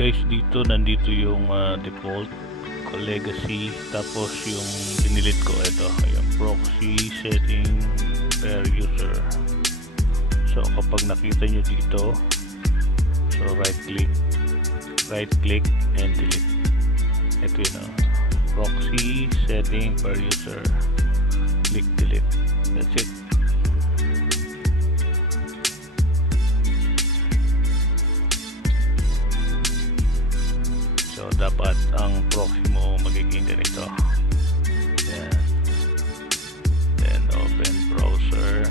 guys, dito nandito yung default ko legacy, tapos yung dinilit ko ito yung proxy setting per user. So kapag nakita nyo dito, so right click and delete. Ito yun, proxy setting per user, click delete. That's it. So dapat ang proxy mo magiging ganito. Yan. Then open browser.